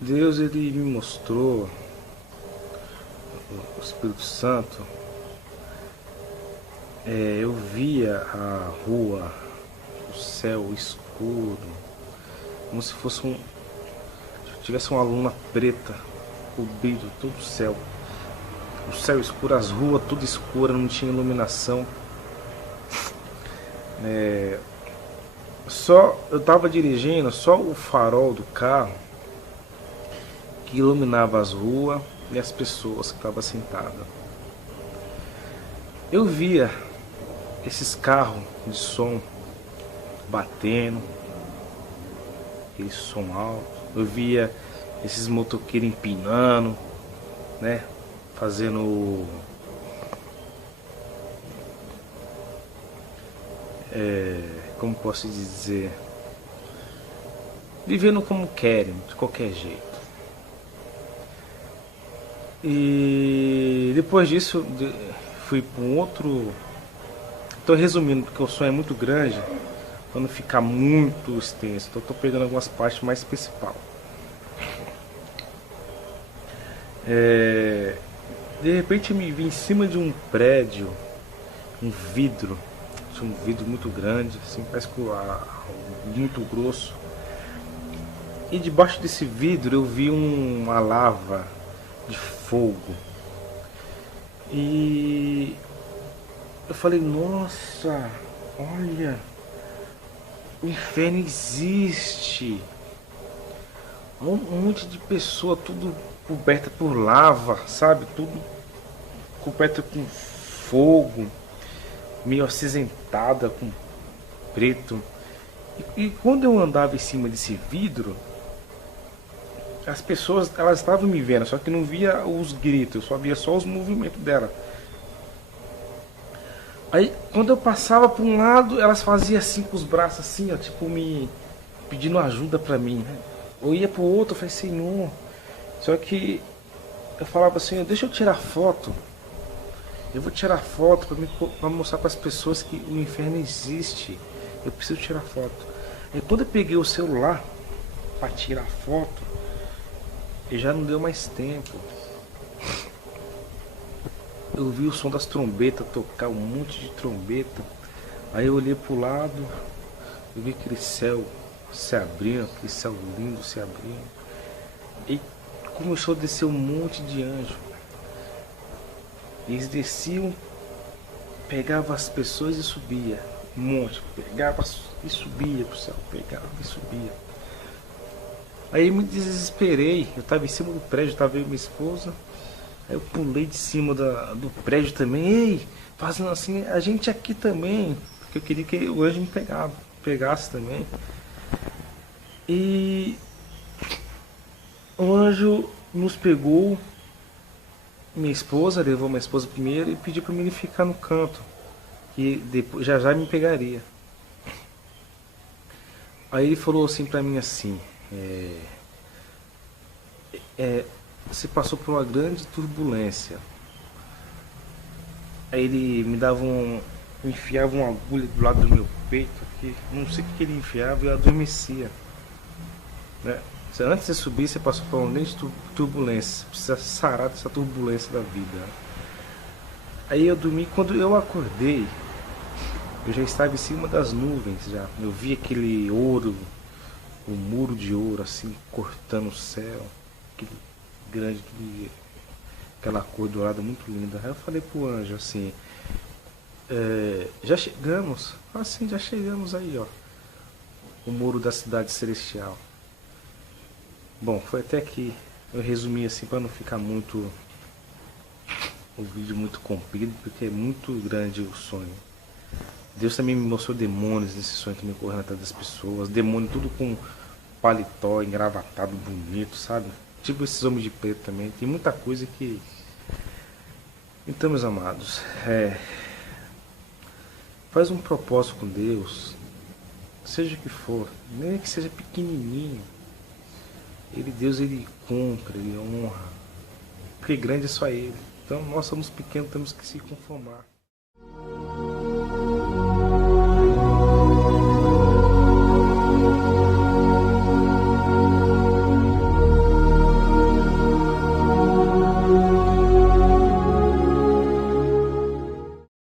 Deus ele me mostrou, o Espírito Santo, eu via a rua, o céu escuro, como se fosse se tivesse uma luna preta cobrindo todo o céu escuro, as ruas tudo escura, não tinha iluminação. Só eu tava dirigindo, só o farol do carro que iluminava as ruas e as pessoas que estavam sentadas. Eu via esses carros de som batendo, aquele som alto. Eu via esses motoqueiros empinando, né? Fazendo como posso dizer, vivendo como querem, de qualquer jeito. E depois disso fui para um outro. Estou resumindo porque o sonho é muito grande, para não ficar muito extenso. Então estou pegando algumas partes mais principais. De repente me vi em cima de um prédio, um vidro, tinha um vidro muito grande, assim, parece que muito grosso. E debaixo desse vidro eu vi uma lava de fogo. E eu falei, nossa, olha, o inferno existe. Um monte de pessoa, tudo coberta por lava, sabe? Tudo coberta com fogo, meio acinzentada, com preto. E quando eu andava em cima desse vidro, as pessoas elas estavam me vendo, só que não via os gritos, eu só via só os movimentos dela. Aí quando eu passava para um lado, elas faziam assim com os braços assim, ó, tipo me pedindo ajuda para mim, né? Eu ia pro outro, eu falei, Senhor. Só que eu falava assim, deixa eu tirar foto. Eu vou tirar foto para mostrar para as pessoas que o inferno existe. Eu preciso tirar foto. E quando eu peguei o celular para tirar foto, e já não deu mais tempo. Eu vi o som das trombetas tocar, um monte de trombeta. Aí eu olhei pro lado, eu vi aquele céu se abrindo, aquele céu lindo se abrindo. E começou a descer um monte de anjos. Eles desciam, pegavam as pessoas e subia. Um monte, pegava e subia pro céu, pegava e subia. Aí eu me desesperei, eu tava em cima do prédio, tava eu e minha esposa. Aí eu pulei de cima do prédio também, ei, fazendo assim, a gente aqui também, porque eu queria que o anjo me pegasse também. E o anjo nos pegou, minha esposa, levou minha esposa primeiro e pediu para mim ficar no canto, que depois já já me pegaria. Aí ele falou assim para mim assim, você passou por uma grande turbulência. Aí ele me dava enfiava uma agulha do lado do meu peito aqui, não sei o que ele enfiava e eu adormecia, né? Antes de subir, você passou por uma grande turbulência, você precisa sarar dessa turbulência da vida. Aí eu dormi, quando eu acordei, eu já estava em cima das nuvens já. Eu vi aquele ouro, um muro de ouro assim, cortando o céu, aquele grande, aquela cor dourada muito linda. Aí eu falei pro anjo assim, já chegamos? Assim, já chegamos aí, ó. O muro da cidade celestial. Bom, foi até que eu resumi assim para não ficar muito o vídeo muito comprido, porque é muito grande o sonho. Deus também me mostrou demônios nesse sonho também correndo atrás das pessoas, demônio tudo com paletó, engravatado, bonito, sabe? Tipo esses homens de preto também, tem muita coisa que... Então, meus amados, faz um propósito com Deus, seja o que for, nem que seja pequenininho. Deus ele cumpre, ele honra, porque grande é só ele. Então nós somos pequenos, temos que se conformar.